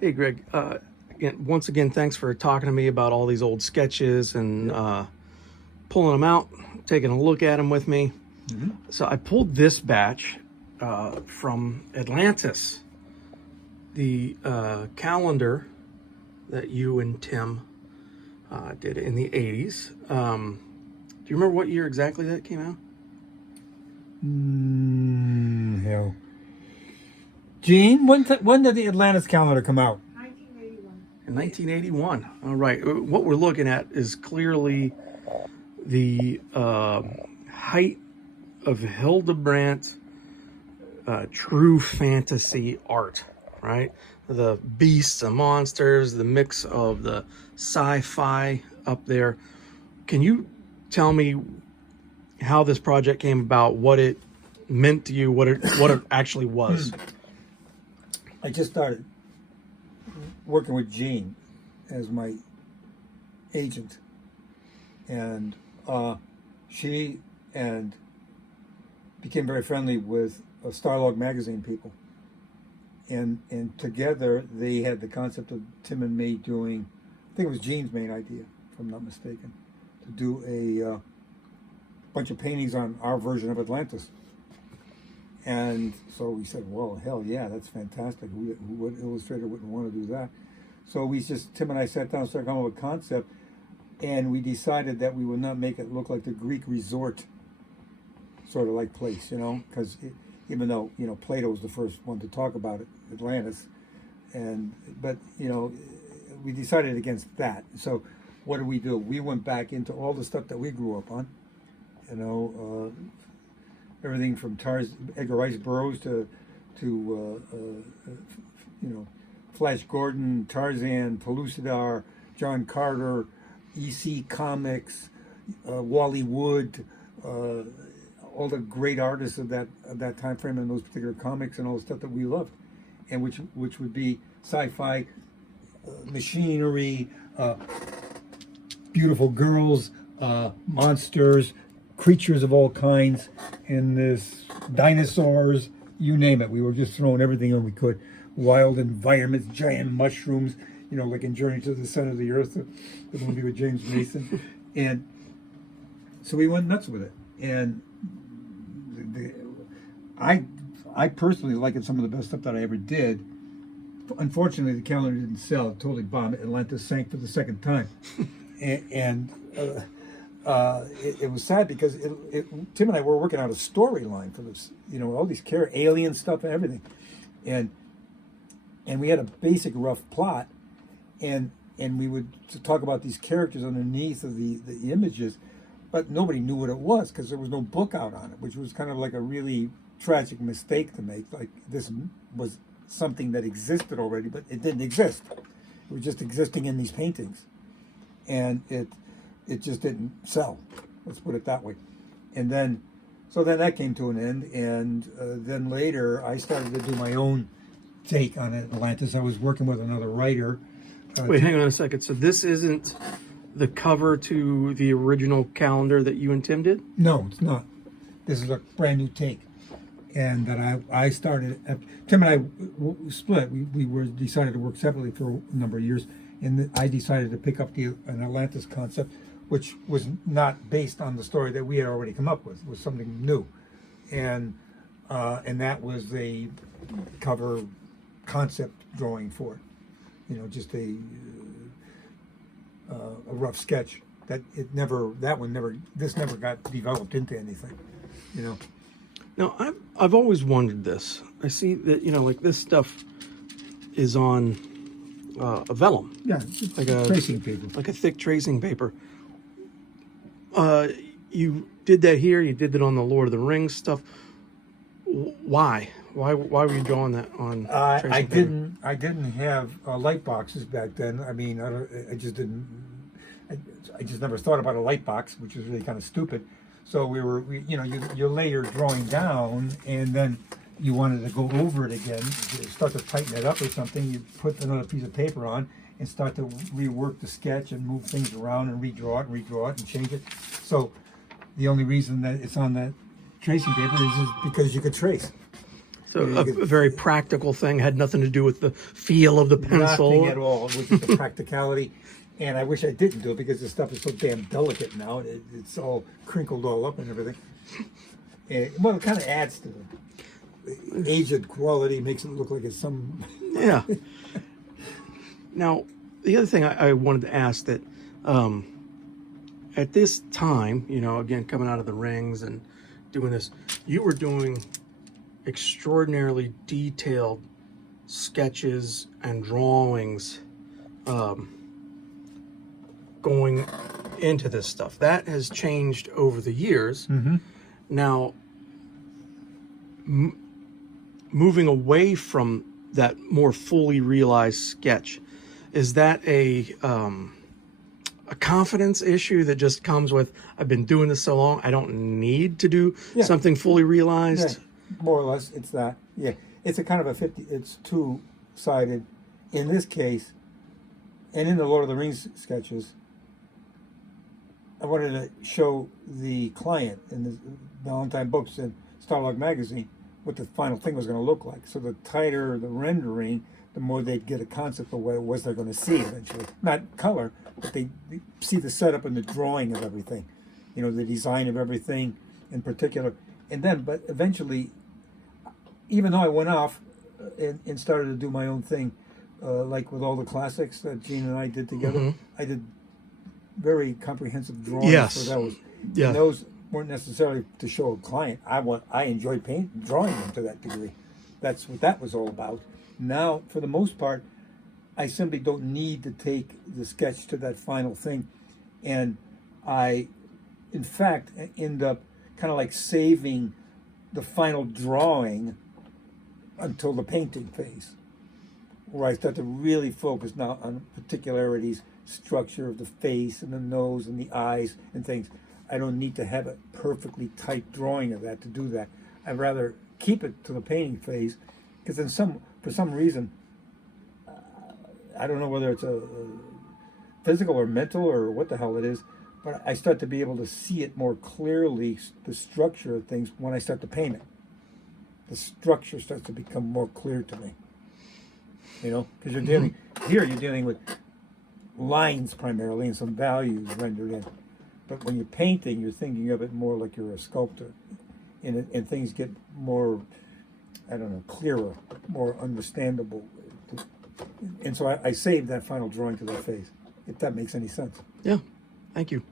Hey, Greg. Once again, thanks for talking to me about all these old sketches and pulling them out, taking a look at them with me. So I pulled this batch from Atlantis, the calendar that you and Tim did in the 80s. Do you remember what year exactly that came out? Hell. Gene, when did the Atlantis calendar come out? 1981. In 1981. All right. What we're looking at is clearly the height of Hildebrandt true fantasy art, right? The beasts and monsters, the mix of the sci-fi up there. Can you tell me how this project came about, what it meant to you, what it actually was? I just started working with Gene as my agent, and she and became very friendly with Starlog magazine people, and together they had the concept of Tim and me doing, I think it was Gene's main idea, if I'm not mistaken, to do a bunch of paintings on our version of Atlantis. And so we said, well, hell yeah, that's fantastic. What illustrator wouldn't want to do that? So Tim and I sat down and started coming up with a concept, and we decided that we would not make it look like the Greek resort sort of like place, because even though, Plato was the first one to talk about it, Atlantis, but we decided against that. So what did we do? We went back into all the stuff that we grew up on, everything from Edgar Rice Burroughs to Flash Gordon, Tarzan, Pellucidar, John Carter, EC Comics, Wally Wood, all the great artists of that time frame and those particular comics and all the stuff that we loved, and which would be sci-fi, machinery, beautiful girls, monsters, creatures of all kinds, and this dinosaurs, you name it. We were just throwing everything in we could. Wild environments, giant mushrooms, like in Journey to the Center of the Earth, the movie with James Mason. And so we went nuts with it. And I personally like it, some of the best stuff that I ever did. Unfortunately, the calendar didn't sell. It totally bombed. Atlantis sank for the second time. and it was sad because Tim and I were working out a storyline for this, all these alien stuff and everything, and we had a basic rough plot, and we would talk about these characters underneath of the images, but nobody knew what it was because there was no book out on it, which was kind of like a really tragic mistake to make. Like, this was something that existed already, but it didn't exist. It was just existing in these paintings, and it just didn't sell. Let's put it that way. And then that came to an end. And then later I started to do my own take on Atlantis. I was working with another writer. Wait, hang on a second. So this isn't the cover to the original calendar that you and Tim did? No, it's not. This is a brand new take. And that I started, Tim and I split. We decided to work separately for a number of years. And I decided to pick up an Atlantis concept, which was not based on the story that we had already come up with. It was something new, and that was a cover concept drawing for it. Just a rough sketch this never got developed into anything. Now, I've always wondered this. I see that like this stuff is on a vellum. Yeah, like a tracing paper, like a thick tracing paper. You did that here. You did that on the Lord of the Rings stuff. Why? Why were you drawing that on tracing paper? I didn't have light boxes back then. I mean, I just didn't. I just never thought about a light box, which was really kind of stupid. So you lay your drawing down, and then you wanted to go over it again, start to tighten it up or something. You put another piece of paper on and start to rework the sketch and move things around and redraw it and change it. So the only reason that it's on that tracing paper is because you could trace. So a very practical thing, had nothing to do with the feel of the pencil. Nothing at all, which is the practicality. And I wish I didn't do it because this stuff is so damn delicate now. It's all crinkled all up and everything. And, well, it kind of adds to the aged quality, makes it look like it's some... Yeah. Now, the other thing I wanted to ask that at this time, you know, again, coming out of the rings and doing this, you were doing extraordinarily detailed sketches and drawings going into this stuff. That has changed over the years. Mm-hmm. Now, moving away from that more fully realized sketch, is that a confidence issue that just comes with, I've been doing this so long, I don't need to do something fully realized? Yeah, more or less, it's that. Yeah, it's a kind of a 50, it's two-sided. In this case, and in the Lord of the Rings sketches, I wanted to show the client in the Valentine books and Starlog magazine what the final thing was going to look like. So the tighter the rendering, the more they'd get a concept of what it was they're going to see eventually. Not color, but they see the setup and the drawing of everything. You know, the design of everything in particular. And then, but eventually, even though I went off and started to do my own thing, like with all the classics that Gene and I did together, I did very comprehensive drawings. Yes. For those. Yeah. And those weren't necessarily to show a client. I enjoyed drawing them to that degree. That's what that was all about. Now, for the most part, I simply don't need to take the sketch to that final thing. And I, in fact, end up kind of like saving the final drawing until the painting phase, where I start to really focus now on particularities, structure of the face and the nose and the eyes and things. I don't need to have a perfectly tight drawing of that to do that. I'd rather keep it to the painting phase, because for some reason, I don't know whether it's a physical or mental or what the hell it is, but I start to be able to see it more clearly, the structure of things, when I start to paint it. The structure starts to become more clear to me. You know, because you're dealing with lines primarily and some values rendered in. But when you're painting, you're thinking of it more like you're a sculptor, and things get more, I don't know, clearer, more understandable. And so I saved that final drawing to that face, if that makes any sense. Yeah, thank you.